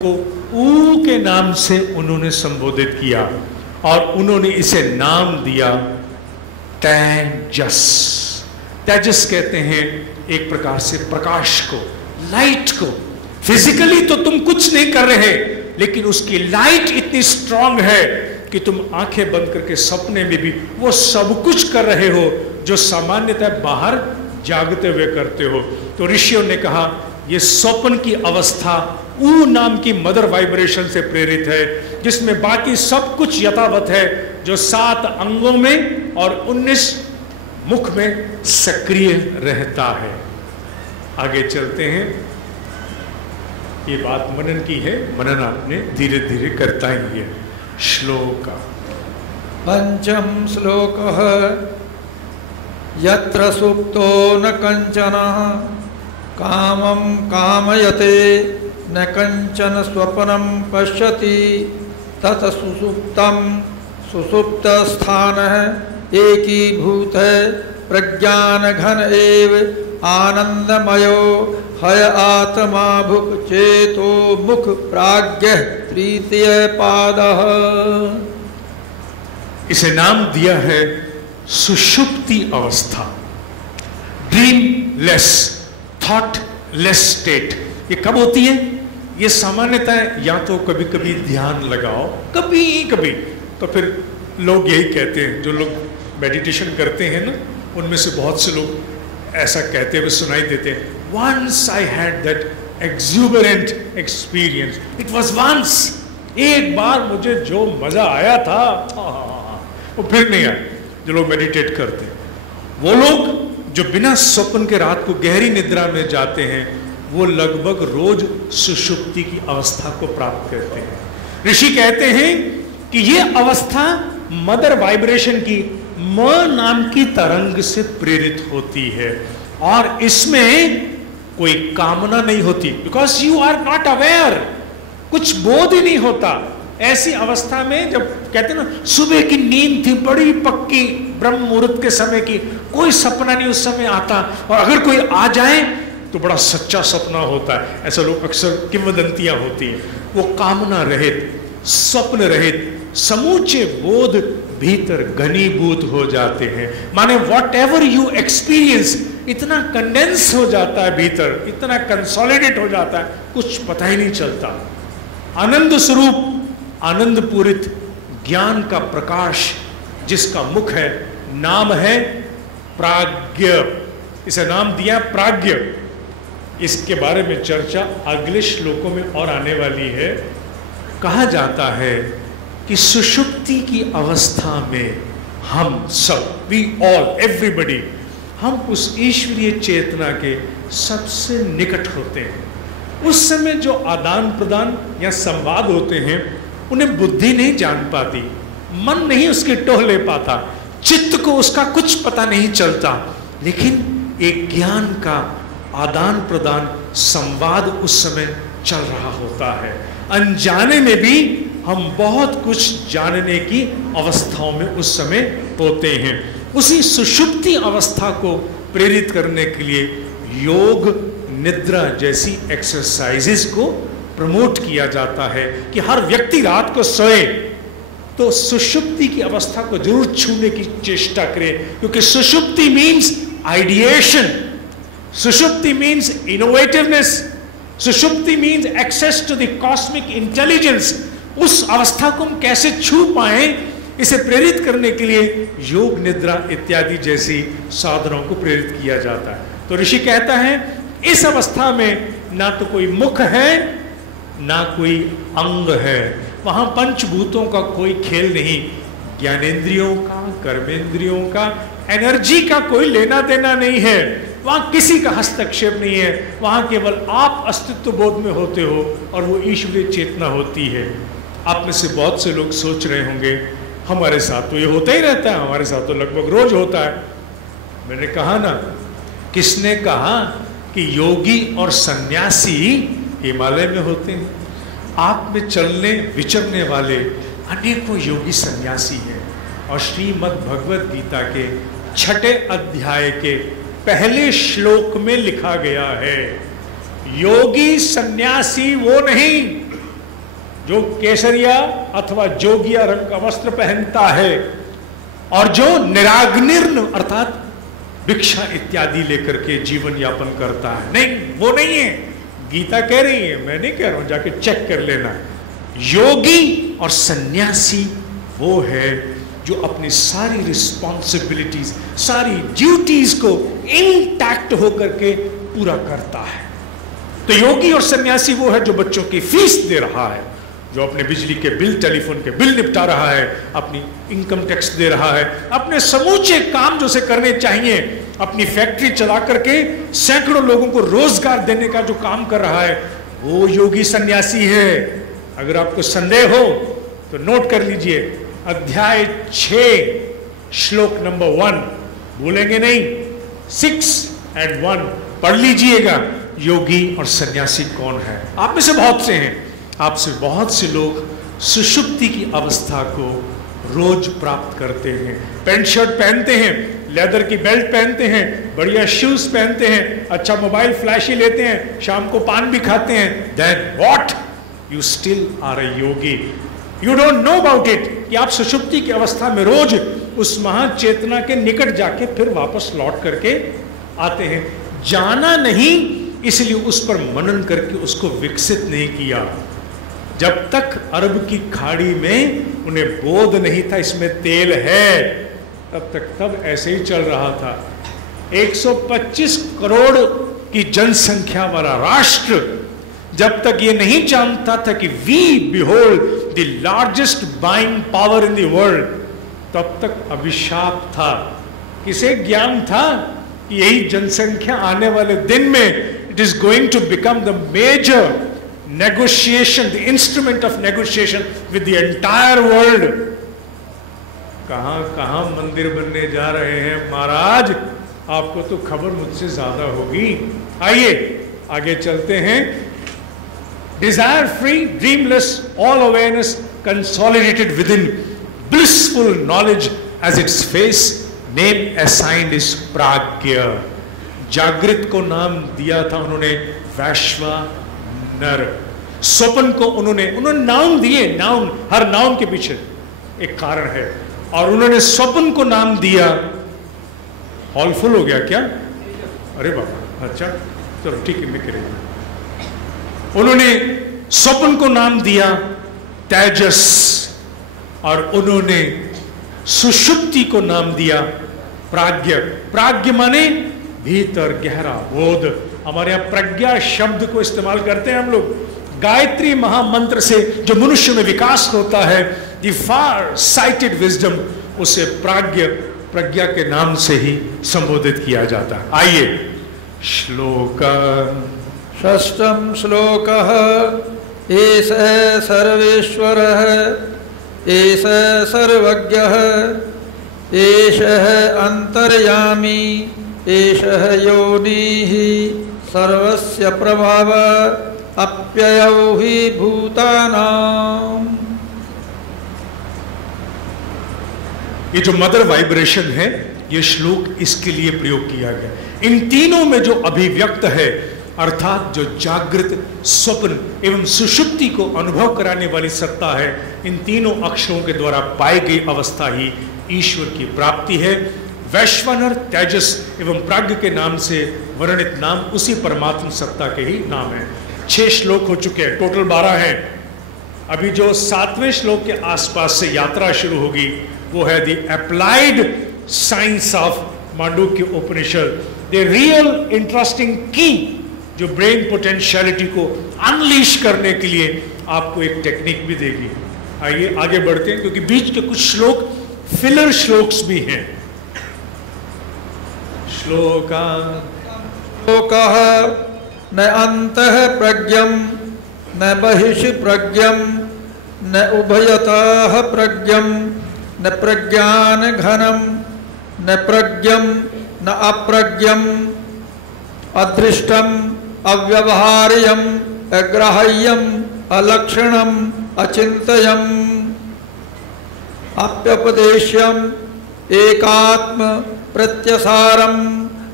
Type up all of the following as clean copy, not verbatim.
को ऊ के नाम से उन्होंने संबोधित किया और उन्होंने इसे नाम दिया तेजस। तेजस कहते हैं एक प्रकार से प्रकाश को, लाइट को। फिजिकली तो तुम कुछ नहीं कर रहे, लेकिन उसकी लाइट इतनी स्ट्रांग है कि तुम आंखें बंद करके सपने में भी वो सब कुछ कर रहे हो जो सामान्यतः बाहर जागते हुए करते हो। तो ऋषियों ने कहा ये स्वप्न की अवस्था ऊ नाम की मदर वाइब्रेशन से प्रेरित है, जिसमें बाकी सब कुछ यथावत है, जो 7 अंगों में और 19 मुख में सक्रिय रहता है। आगे चलते हैं। ये बात मनन की है, मनन आपने धीरे धीरे करता ही है। श्लोक पंचम श्लोकः यत्र सुप्तो न कंचन कामं कामयते न कंचन स्वप्नं पश्यति तत् सुसुप्तं सुसुप्तस्थानः एकीभूत प्रज्ञान घन एव आनंदमयो हय आत्मा भुक् चेतो मुख प्राज्ञ तृतीय पादः। इसे नाम दिया है सुषुप्ति अवस्था, ड्रीमलेस, थॉटलेस स्टेट। ये कब होती है? ये सामान्यतः या तो कभी कभी ध्यान लगाओ, कभी कभी तो फिर लोग यही कहते हैं, जो लोग मेडिटेशन करते हैं ना, उनमें से बहुत से लोग ऐसा कहते हुए सुनाई देते हैं, once I had that exuberant experience, it was once, एक बार मुझे जो मजा आया था वो फिर नहीं आया। जो लोग मेडिटेट करते हैं, वो लोग जो बिना स्वप्न के रात को गहरी निद्रा में जाते हैं, वो लगभग रोज सुषुप्ति की अवस्था को प्राप्त करते हैं। ऋषि कहते हैं कि ये अवस्था मदर वाइब्रेशन की म नाम की तरंग से प्रेरित होती है और इसमें कोई कामना नहीं होती, because you are not aware, कुछ बोध ही नहीं होता। ऐसी अवस्था में जब कहते हैं ना सुबह की नींद थी बड़ी पक्की, ब्रह्म मुहूर्त के समय की, कोई सपना नहीं उस समय आता, और अगर कोई आ जाए तो बड़ा सच्चा सपना होता है। ऐसा लोग अक्सर किंवदंतियां होती हैं। वो कामना रहित, स्वप्न रहित, समूचे बोध भीतर घनीभूत हो जाते हैं। माने वॉट एवर यू एक्सपीरियंस इतना कंडेंस हो जाता है भीतर, इतना कंसोलिडेट हो जाता है, कुछ पता ही नहीं चलता। आनंद स्वरूप, आनंद पूरित ज्ञान का प्रकाश जिसका मुख है, नाम है प्राज्ञ। इसे नाम दिया प्राज्ञ। इसके बारे में चर्चा अगले श्लोकों में और आने वाली है। कहा जाता है कि सुषुप्ति की अवस्था में हम सब, वी ऑल, एवरीबडी, हम उस ईश्वरीय चेतना के सबसे निकट होते हैं। उस समय जो आदान प्रदान या संवाद होते हैं उन्हें बुद्धि नहीं जान पाती, मन नहीं उसके टोह ले पाता, चित्त को उसका कुछ पता नहीं चलता, लेकिन एक ज्ञान का आदान प्रदान, संवाद उस समय चल रहा होता है। अनजाने में भी हम बहुत कुछ जानने की अवस्थाओं में उस समय होते हैं। उसी सुषुप्ति अवस्था को प्रेरित करने के लिए योग, निद्रा जैसी एक्सरसाइजेस को प्रमोट किया जाता है कि हर व्यक्ति रात को सोए तो सुषुप्ति की अवस्था को जरूर छूने की चेष्टा करे, क्योंकि सुषुप्ति मीन्स आइडिएशन, सुषुप्ति मीन्स इनोवेटिवनेस, सुषुप्ति means access to the cosmic intelligence. उस अवस्था को हम कैसे छू पाए, इसे प्रेरित करने के लिए योग, निद्रा इत्यादि जैसी साधनों को प्रेरित किया जाता है। तो ऋषि कहता है इस अवस्था में ना तो कोई मुख है ना कोई अंग है, वहां पंचभूतों का कोई खेल नहीं, ज्ञानेंद्रियों का, कर्मेंद्रियों का, एनर्जी का कोई लेना देना नहीं है, वहां किसी का हस्तक्षेप नहीं है, वहां केवल आप अस्तित्व बोध में होते हो और वो ईश्वरीय चेतना होती है। आप में से बहुत से लोग सोच रहे होंगे हमारे साथ तो ये होता ही रहता है, हमारे साथ तो लगभग रोज होता है। मैंने कहा ना, किसने कहा कि योगी और सन्यासी हिमालय में होते हैं? आप में चलने विचरने वाले अनेकों योगी सन्यासी हैं। और श्रीमद् भगवत गीता के 6 अध्याय के पहले श्लोक में लिखा गया है, योगी सन्यासी वो नहीं जो केसरिया अथवा जोगिया रंग का वस्त्र पहनता है और जो निराग्निर्न अर्थात भिक्षा इत्यादि लेकर के जीवन यापन करता है, नहीं, वो नहीं है। गीता कह रही है, मैं नहीं कह रहा हूं, जाके चेक कर लेना। योगी और सन्यासी वो है जो अपनी सारी रिस्पॉन्सिबिलिटीज, सारी ड्यूटीज को इंटैक्ट होकर के पूरा करता है। तो योगी और सन्यासी वो है जो बच्चों की फीस दे रहा है, जो अपने बिजली के बिल, टेलीफोन के बिल निपटा रहा है, अपनी इनकम टैक्स दे रहा है, अपने समूचे काम जो से करने चाहिए, अपनी फैक्ट्री चला करके सैकड़ों लोगों को रोजगार देने का जो काम कर रहा है, वो योगी सन्यासी है। अगर आपको संदेह हो तो नोट कर लीजिए, अध्याय 6 श्लोक नंबर 1, भूलेंगे नहीं, 6 and 1 पढ़ लीजिएगा। योगी और सन्यासी कौन है? आप में से बहुत से हैं, आपसे बहुत से लोग सुषुप्ति की अवस्था को रोज प्राप्त करते हैं। पैंट शर्ट पहनते हैं, लेदर की बेल्ट पहनते हैं, बढ़िया शूज पहनते हैं, अच्छा मोबाइल फ्लैशी लेते हैं, शाम को पान भी खाते हैं। Then what? You still are a yogi. You don't know about it कि आप सुषुप्ति की अवस्था में रोज उस महाचेतना के निकट जाके फिर वापस लौट करके आते हैं। जाना नहीं, इसलिए उस पर मनन करके उसको विकसित नहीं किया। जब तक अरब की खाड़ी में उन्हें बोध नहीं था इसमें तेल है, तब तक तब ऐसे ही चल रहा था। 125 करोड़ की जनसंख्या वाला राष्ट्र जब तक ये नहीं जानता था कि we behold the largest buying power in the world, तब तक अभिशाप था। किसे ज्ञान था कि यही जनसंख्या आने वाले दिन में it is going to become the major negotiation, the instrument of negotiation with the entire world. कहां कहां मंदिर बनने जा रहे हैं महाराज, आपको तो खबर मुझसे ज्यादा होगी। आइए आगे चलते हैं। Desire free, dreamless, all awareness consolidated with in blissful knowledge as its face, name assigned is prajna. जागृत को नाम दिया था उन्होंने वैश्वानर। स्वप्न को उन्होंने नाम दिए, नाउन, हर नाउन के पीछे एक कारण है, और उन्होंने स्वप्न को नाम दिया। हॉल फुल हो गया क्या? अरे बाबा, अच्छा चलो ठीक है, मैं कह रही। उन्होंने स्वप्न को नाम दिया तेजस, और उन्होंने सुषुप्ति को नाम दिया प्राज्ञ। प्राज्ञ माने भीतर गहरा बोध। हमारे यहां प्रज्ञा शब्द को इस्तेमाल करते हैं हम लोग। गायत्री महामंत्र से जो मनुष्य में विकास होता है, द फार साइटेड विजडम, उसे प्राज्ञ, प्रज्ञा के नाम से ही संबोधित किया जाता है। आइए श्लोक षष्ठम श्लोकः। एष सर्वेश्वरः, एष सर्वज्ञः, एषः अंतर्यामी, एषः योनिः सर्वस्य प्रभाव, अप्ययौ हि भूतानाम्। ये जो मदर वाइब्रेशन है, ये श्लोक इसके लिए प्रयोग किया गया। इन तीनों में जो अभिव्यक्त है, अर्थात जो जागृत, स्वप्न एवं सुषुप्ति को अनुभव कराने वाली सत्ता है, इन तीनों अक्षरों के द्वारा पाई गई अवस्था ही ईश्वर की प्राप्ति है। वैश्वानर, तेजस एवं प्राज्ञ के नाम से वर्णित नाम उसी परमात्म सत्ता के ही नाम है। 6 श्लोक हो चुके हैं, टोटल 12 हैं। अभी जो 7वें श्लोक के आसपास से यात्रा शुरू होगी वो है the applied science of Mandukya Upanishad, the real interesting की, जो ब्रेन पोटेंशियलिटी को अनलीश करने के लिए आपको एक टेक्निक भी देगी। आइए आगे बढ़ते हैं, क्योंकि बीच के कुछ श्लोक फिलर श्लोक्स भी हैं। श्लोकः न अन्तः प्रज्ञं न बहिः प्रज्ञं न उभयतः प्रज्ञं न प्रज्ञानघनं न प्रज्ञं न अप्रज्ञं अदृष्टम् अव्यवहार्यम् अग्राह्यम् अलक्षणम् अचिन्तयम् अप्यपदेश्यम् एकात्म प्रत्यसारं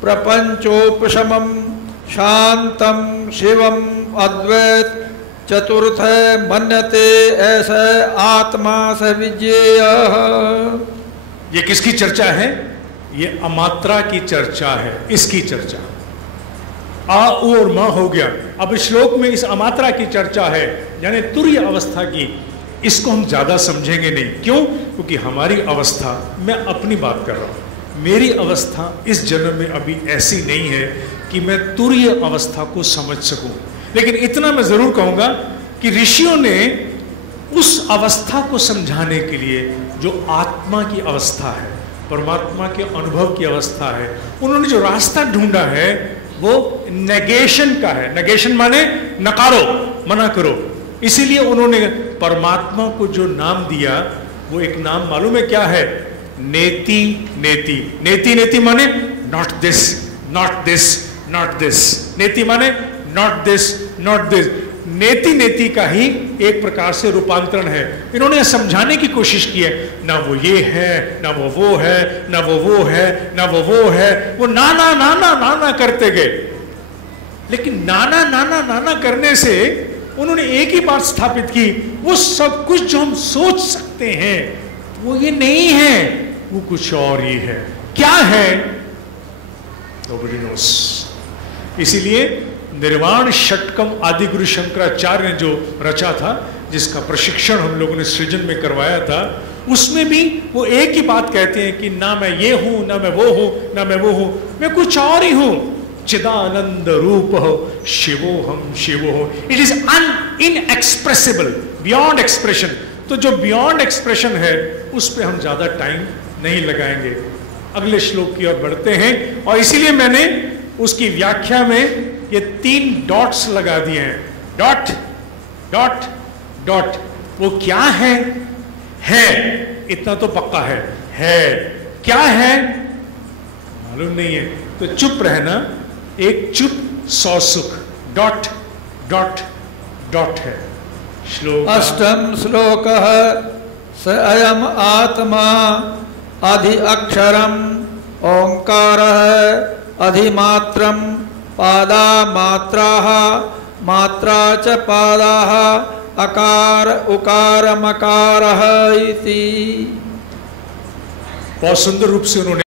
प्रपंचोपशमं शांतं शिवम अद्वैत चतुर्थ मन्यते ऐसे आत्मा स विज्ञेय। ये किसकी चर्चा है? ये अमात्रा की चर्चा है, इसकी चर्चा। आ उ और म हो गया। अब श्लोक में इस अमात्रा की चर्चा है, यानी तुर्य अवस्था की। इसको हम ज्यादा समझेंगे नहीं। क्यों? क्योंकि हमारी अवस्था, मैं अपनी बात कर रहा हूं, मेरी अवस्था इस जन्म में अभी ऐसी नहीं है कि मैं तुर्य अवस्था को समझ सकूं। लेकिन इतना मैं जरूर कहूंगा कि ऋषियों ने उस अवस्था को समझाने के लिए जो आत्मा की अवस्था है, परमात्मा के अनुभव की अवस्था है, उन्होंने जो रास्ता ढूंढा है वो नेगेशन का है। नेगेशन माने नकारो, मना करो। इसीलिए उन्होंने परमात्मा को जो नाम दिया वो एक नाम मालूम है क्या है? नेति नेति। नेति नेति माने not this, not this, not this. नेति माने नॉट दिस, नॉट दिस। नेति नेति का ही एक प्रकार से रूपांतरण है। इन्होंने समझाने की कोशिश की है, ना वो ये है, ना वो है, ना वो है, ना वो है। वो नाना नाना नाना करते गए, लेकिन नाना नाना नाना करने से उन्होंने एक ही बात स्थापित की, वो सब कुछ जो हम सोच सकते हैं वो ये नहीं है, वो कुछ और ही है। क्या है? Nobody knows। इसीलिए निर्वाण षटकम आदि गुरु शंकराचार्य ने जो रचा था, जिसका प्रशिक्षण हम लोगों ने सृजन में करवाया था, उसमें भी वो एक ही बात कहते हैं कि ना मैं ये हूं, ना मैं वो हूं, ना मैं वो हूं, मैं कुछ और ही हूं। चिदानंद रूप हो शिवोहम शिवोह। It is inexpressible, beyond expression. तो जो बियॉन्ड एक्सप्रेशन है उस पर हम ज्यादा टाइम नहीं लगाएंगे। अगले श्लोक की ओर बढ़ते हैं, और इसीलिए मैंने उसकी व्याख्या में ये 3 डॉट्स लगा दिए हैं। Dot dot dot. वो क्या है? इतना तो पक्का है। क्या है मालूम नहीं है, तो चुप रहना। एक चुप 100 सुख। डॉट डॉट डॉट है श्लोक। अष्टम श्लोक स अयम आत्मा अधि अक्षरम ओंकार अधिमात्रम पादा मात्रा मात्रा च पादा अकार उकार मकार इति। बहुत सुंदर रूप से उन्होंने